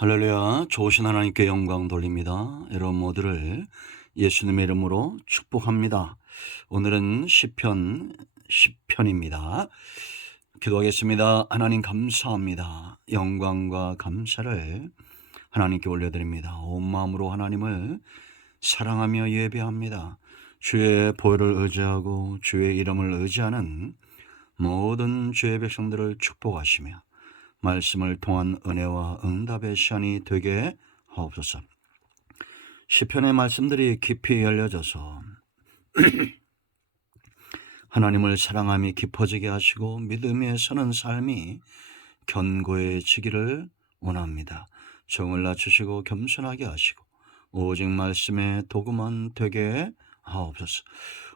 할렐루야. 좋으신 하나님께 영광 돌립니다. 여러분 모두를 예수님의 이름으로 축복합니다. 오늘은 시편 10편입니다. 기도하겠습니다. 하나님 감사합니다. 영광과 감사를 하나님께 올려드립니다. 온 마음으로 하나님을 사랑하며 예배합니다. 주의 보혈을 의지하고 주의 이름을 의지하는 모든 주의 백성들을 축복하시며 말씀을 통한 은혜와 응답의 시간이 되게 하옵소서. 시편의 말씀들이 깊이 열려져서 하나님을 사랑함이 깊어지게 하시고 믿음에 서는 삶이 견고해지기를 원합니다. 정을 낮추시고 겸손하게 하시고 오직 말씀의 도구만 되게 하옵소서.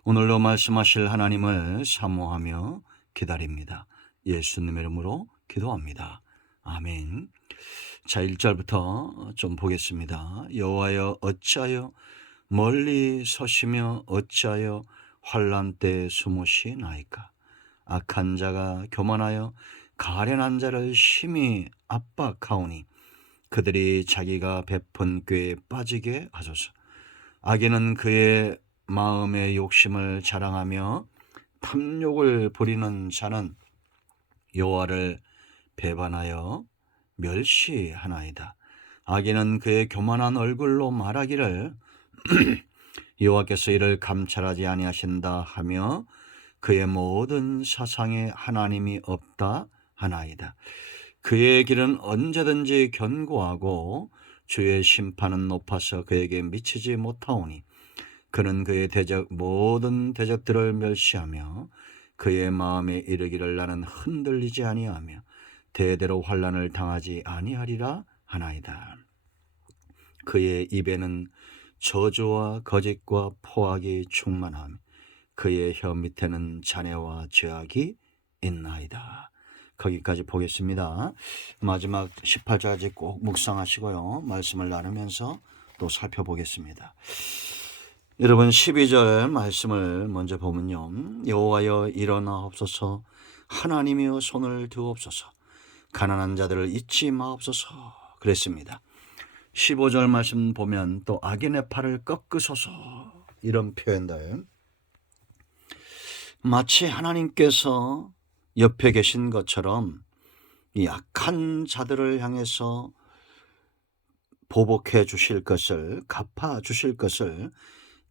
오늘로 말씀하실 하나님을 사모하며 기다립니다. 예수님의 이름으로 기도합니다. 아멘. 자, 1절부터 좀 보겠습니다. 여호와여 어찌하여 멀리 서시며 어찌하여 환난 때에 숨으시나이까. 악한 자가 교만하여 가련한 자를 심히 압박하오니 그들이 자기가 베푼 꾀에 빠지게 하소서. 악인은 그의 마음의 욕심을 자랑하며 탐욕을 부리는 자는 여호와를 배반하여 멸시하나이다. 악인은 그의 교만한 얼굴로 말하기를 여호와께서 이를 감찰하지 아니하신다 하며 그의 모든 사상에 하나님이 없다 하나이다. 그의 길은 언제든지 견고하고 주의 심판은 높아서 그에게 미치지 못하오니 그는 그의 모든 대적들을 멸시하며 그의 마음에 이르기를 나는 흔들리지 아니하며 대대로 환난을 당하지 아니하리라 하나이다. 그의 입에는 저주와 거짓과 포악이 충만하며 그의 혀 밑에는 잔해와 죄악이 있나이다. 거기까지 보겠습니다. 마지막 18절까지 꼭 묵상하시고요. 말씀을 나누면서 또 살펴보겠습니다. 여러분 12절 말씀을 먼저 보면요. 여호와여 일어나옵소서. 하나님이여 손을 드옵소서. 가난한 자들을 잊지 마옵소서 그랬습니다. 15절 말씀 보면 또 악인의 팔을 꺾으소서 이런 표현들. 마치 하나님께서 옆에 계신 것처럼 이 악한 자들을 향해서 보복해 주실 것을, 갚아 주실 것을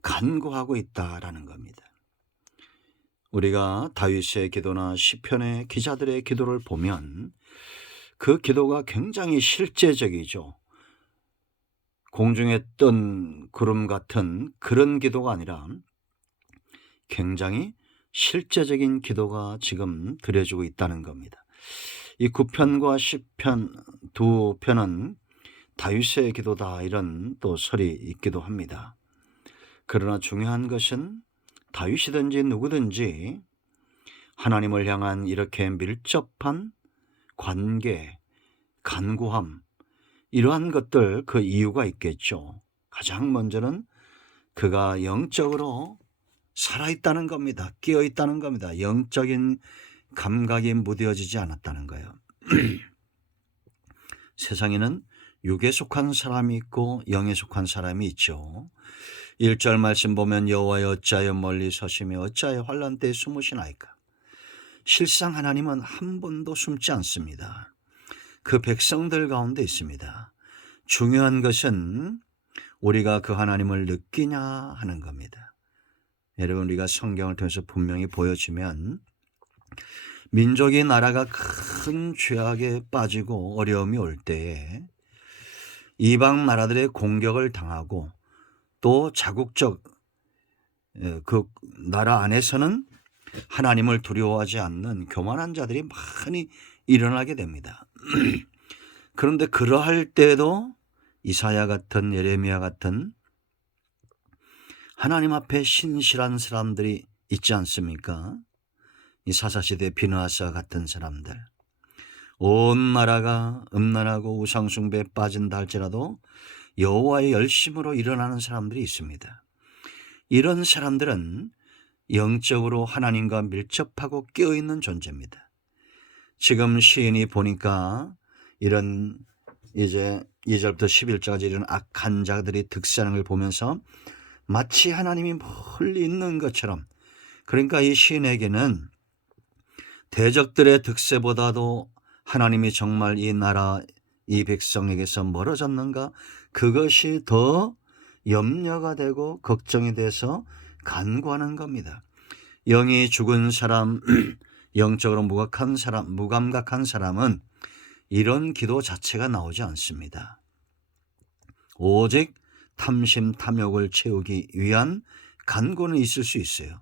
간구하고 있다라는 겁니다. 우리가 다윗의 기도나 시편의 기자들의 기도를 보면 그 기도가 굉장히 실제적이죠. 공중에 뜬 구름 같은 그런 기도가 아니라 굉장히 실제적인 기도가 지금 드려지고 있다는 겁니다. 이 9편과 10편 두 편은 다윗의 기도다 이런 또 설이 있기도 합니다. 그러나 중요한 것은 다윗이든지 누구든지 하나님을 향한 이렇게 밀접한 관계, 간구함 이러한 것들 그 이유가 있겠죠. 가장 먼저는 그가 영적으로 살아있다는 겁니다. 깨어있다는 겁니다. 영적인 감각이 무뎌지지 않았다는 거예요. 세상에는 육에 속한 사람이 있고 영에 속한 사람이 있죠. 1절 말씀 보면 여호와여 어찌하여 멀리 서시며 어찌하여 환난 때에 숨으시나이까. 실상 하나님은 한 번도 숨지 않습니다. 그 백성들 가운데 있습니다. 중요한 것은 우리가 그 하나님을 느끼냐 하는 겁니다. 여러분 우리가 성경을 통해서 분명히 보여지면 민족이 나라가 큰 죄악에 빠지고 어려움이 올 때에 이방 나라들의 공격을 당하고 또 자국적 그 나라 안에서는 하나님을 두려워하지 않는 교만한 자들이 많이 일어나게 됩니다. 그런데 그러할 때에도 이사야 같은 예레미야 같은 하나님 앞에 신실한 사람들이 있지 않습니까? 이 사사시대 비느하사 같은 사람들. 온 나라가 음란하고 우상숭배에 빠진다 할지라도 여호와의 열심으로 일어나는 사람들이 있습니다. 이런 사람들은 영적으로 하나님과 밀접하고 깨어있는 존재입니다. 지금 시인이 보니까 이런 이제 2절부터 11절까지 이런 악한 자들이 득세하는 걸 보면서 마치 하나님이 멀리 있는 것처럼, 그러니까 이 시인에게는 대적들의 득세보다도 하나님이 정말 이 나라 이 백성에게서 멀어졌는가, 그것이 더 염려가 되고 걱정이 돼서 간구하는 겁니다. 영이 죽은 사람, 영적으로 무감각한 사람은 이런 기도 자체가 나오지 않습니다. 오직 탐심 탐욕을 채우기 위한 간구는 있을 수 있어요.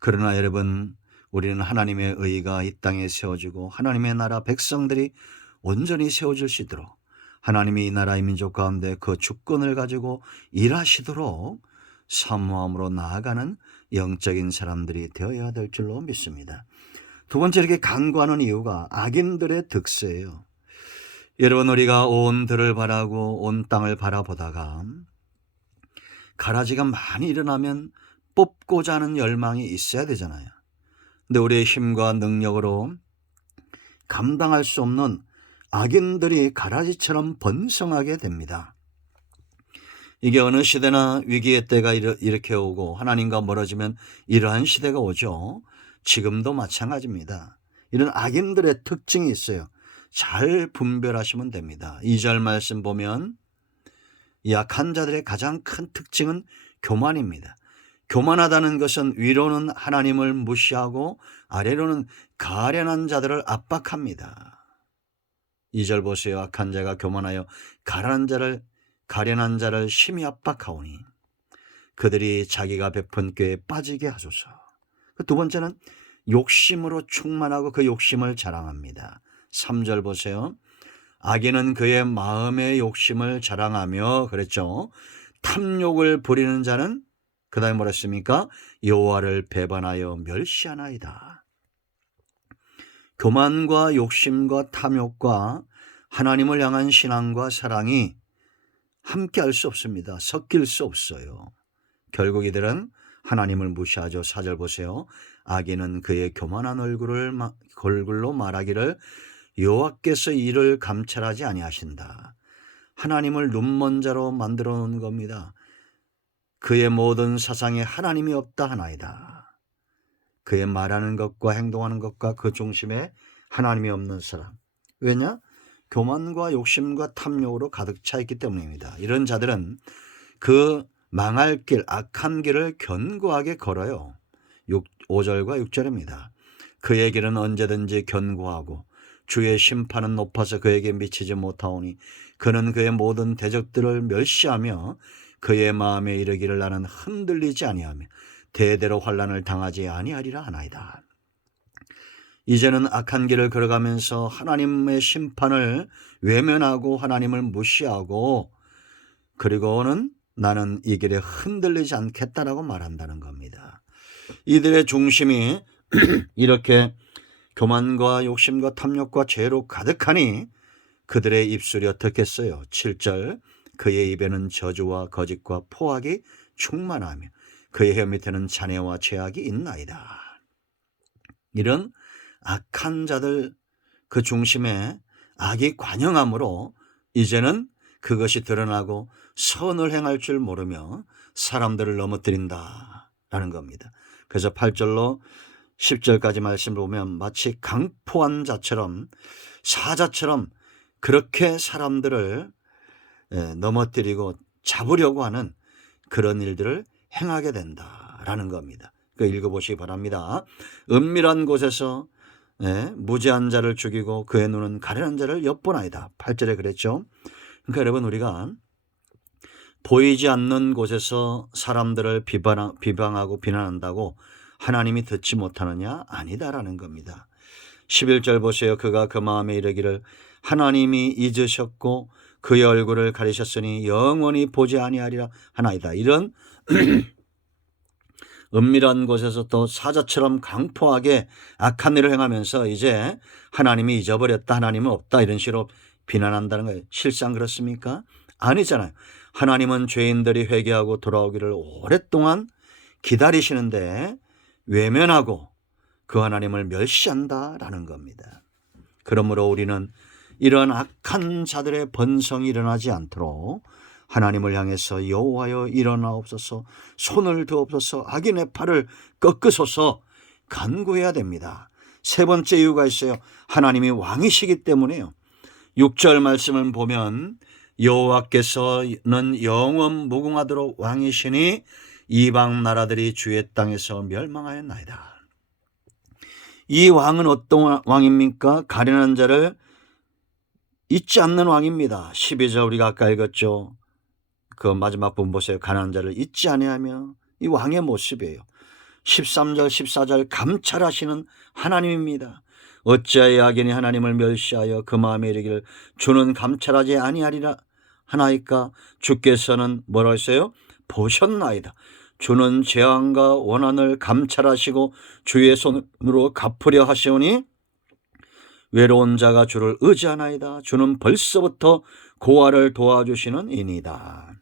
그러나 여러분, 우리는 하나님의 의가 이 땅에 세워지고 하나님의 나라 백성들이 온전히 세워질 수 있도록, 하나님이 이 나라의 민족 가운데 그 주권을 가지고 일하시도록 사모함으로 나아가는 영적인 사람들이 되어야 될 줄로 믿습니다. 두 번째, 이렇게 간구하는 이유가 악인들의 득세예요. 여러분, 우리가 온 들을 바라고 온 땅을 바라보다가 가라지가 많이 일어나면 뽑고자 하는 열망이 있어야 되잖아요. 근데 우리의 힘과 능력으로 감당할 수 없는 악인들이 가라지처럼 번성하게 됩니다. 이게 어느 시대나 위기의 때가 이렇게 오고 하나님과 멀어지면 이러한 시대가 오죠. 지금도 마찬가지입니다. 이런 악인들의 특징이 있어요. 잘 분별하시면 됩니다. 2절 말씀 보면 약한 자들의 가장 큰 특징은 교만입니다. 교만하다는 것은 위로는 하나님을 무시하고 아래로는 가련한 자들을 압박합니다. 2절 보세요. 악한 자가 교만하여 가련한 자를 심히 압박하오니 그들이 자기가 베푼 꾀에 빠지게 하소서. 두 번째는 욕심으로 충만하고 그 욕심을 자랑합니다. 3절 보세요. 악인은 그의 마음의 욕심을 자랑하며 그랬죠. 탐욕을 부리는 자는 그 다음에 뭐라 했습니까? 여호와를 배반하여 멸시하나이다. 교만과 욕심과 탐욕과 하나님을 향한 신앙과 사랑이 함께 할 수 없습니다. 섞일 수 없어요. 결국 이들은 하나님을 무시하죠. 4절 보세요. 악인은 그의 교만한 얼굴로 말하기를 여호와께서 이를 감찰하지 아니하신다. 하나님을 눈먼 자로 만들어 놓은 겁니다. 그의 모든 사상에 하나님이 없다 하나이다. 그의 말하는 것과 행동하는 것과 그 중심에 하나님이 없는 사람. 왜냐? 교만과 욕심과 탐욕으로 가득 차 있기 때문입니다. 이런 자들은 그 망할 길, 악한 길을 견고하게 걸어요. 5절과 6절입니다. 그의 길은 언제든지 견고하고 주의 심판은 높아서 그에게 미치지 못하오니 그는 그의 모든 대적들을 멸시하며 그의 마음에 이르기를 나는 흔들리지 아니하며 대대로 환난을 당하지 아니하리라 하나이다. 이제는 악한 길을 걸어가면서 하나님의 심판을 외면하고 하나님을 무시하고 그리고는 나는 이 길에 흔들리지 않겠다라고 말한다는 겁니다. 이들의 중심이 이렇게 교만과 욕심과 탐욕과 죄로 가득하니 그들의 입술이 어떻겠어요? 7절 그의 입에는 저주와 거짓과 포악이 충만하며 그의 혀 밑에는 잔해와 죄악이 있나이다. 이런 악한 자들 그 중심에 악이 관영함으로 이제는 그것이 드러나고 선을 행할 줄 모르며 사람들을 넘어뜨린다라는 겁니다. 그래서 8절로 10절까지 말씀을 보면 마치 강포한 자처럼 사자처럼 그렇게 사람들을 넘어뜨리고 잡으려고 하는 그런 일들을 행하게 된다라는 겁니다. 읽어보시기 바랍니다. 은밀한 곳에서 무죄한 자를 죽이고 그의 눈은 가련한 자를 엿보나이다. 8절에 그랬죠. 그러니까 여러분, 우리가 보이지 않는 곳에서 사람들을 비방하고 비난한다고 하나님이 듣지 못하느냐? 아니다라는 겁니다. 11절 보세요. 그가 그 마음에 이르기를 하나님이 잊으셨고 그의 얼굴을 가리셨으니 영원히 보지 아니하리라 하나이다. 이런 은밀한 곳에서 또 사자처럼 강포하게 악한 일을 행하면서 이제 하나님이 잊어버렸다, 하나님은 없다 이런 식으로 비난한다는 거예요. 실상 그렇습니까? 아니잖아요. 하나님은 죄인들이 회개하고 돌아오기를 오랫동안 기다리시는데 외면하고 그 하나님을 멸시한다라는 겁니다. 그러므로 우리는 이런 악한 자들의 번성이 일어나지 않도록 하나님을 향해서 여호와여 일어나옵소서, 손을 드옵소서, 악인의 팔을 꺾으소서 간구해야 됩니다. 세 번째 이유가 있어요. 하나님이 왕이시기 때문에요. 6절 말씀을 보면 여호와께서는 영원 무궁하도록 왕이시니 이방 나라들이 주의 땅에서 멸망하였나이다. 이 왕은 어떤 왕입니까? 가련한 자를 잊지 않는 왕입니다. 12절 우리가 아까 읽었죠. 그 마지막 부분 보세요. 가난한 자를 잊지 아니하며, 이 왕의 모습이에요. 13절 14절 감찰하시는 하나님입니다. 어찌하여 악인이 하나님을 멸시하여 그 마음에 이르기를 주는 감찰하지 아니하리라 하나이까. 주께서는 뭐라 했어요? 보셨나이다. 주는 재앙과 원한을 감찰하시고 주의 손으로 갚으려 하시오니 외로운 자가 주를 의지하나이다. 주는 벌써부터 고아를 도와주시는 이니다.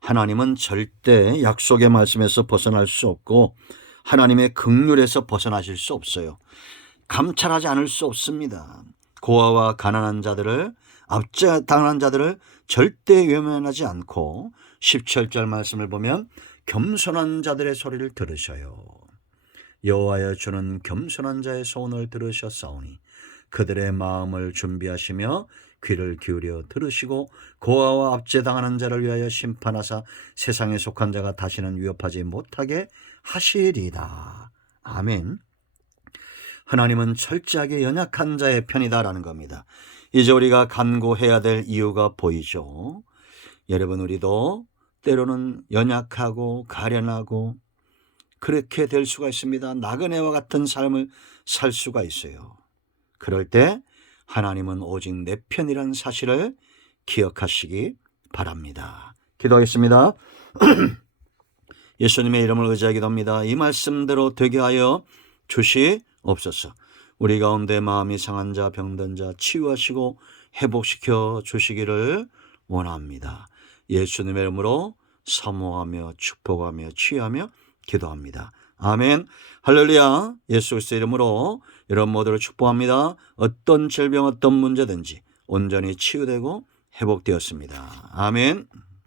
하나님은 절대 약속의 말씀에서 벗어날 수 없고 하나님의 긍휼에서 벗어나실 수 없어요. 감찰하지 않을 수 없습니다. 고아와 가난한 자들을, 압제당한 자들을 절대 외면하지 않고 17절 말씀을 보면 겸손한 자들의 소리를 들으셔요. 여호와여 주는 겸손한 자의 소원을 들으셨사오니 그들의 마음을 준비하시며 귀를 기울여 들으시고 고아와 압제당하는 자를 위하여 심판하사 세상에 속한 자가 다시는 위협하지 못하게 하시리이다. 아멘. 하나님은 철저하게 연약한 자의 편이다라는 겁니다. 이제 우리가 간구해야 될 이유가 보이죠. 여러분, 우리도 때로는 연약하고 가련하고 그렇게 될 수가 있습니다. 나그네와 같은 삶을 살 수가 있어요. 그럴 때 하나님은 오직 내 편이라는 사실을 기억하시기 바랍니다. 기도하겠습니다. 예수님의 이름을 의지하게 기도합니다. 이 말씀대로 되게 하여 주시옵소서. 우리 가운데 마음이 상한 자, 병든 자 치유하시고 회복시켜 주시기를 원합니다. 예수님의 이름으로 사모하며 축복하며 취하며 기도합니다. 아멘. 할렐루야. 예수 그리스도의 이름으로 여러분 모두를 축복합니다. 어떤 질병, 어떤 문제든지 온전히 치유되고 회복되었습니다. 아멘.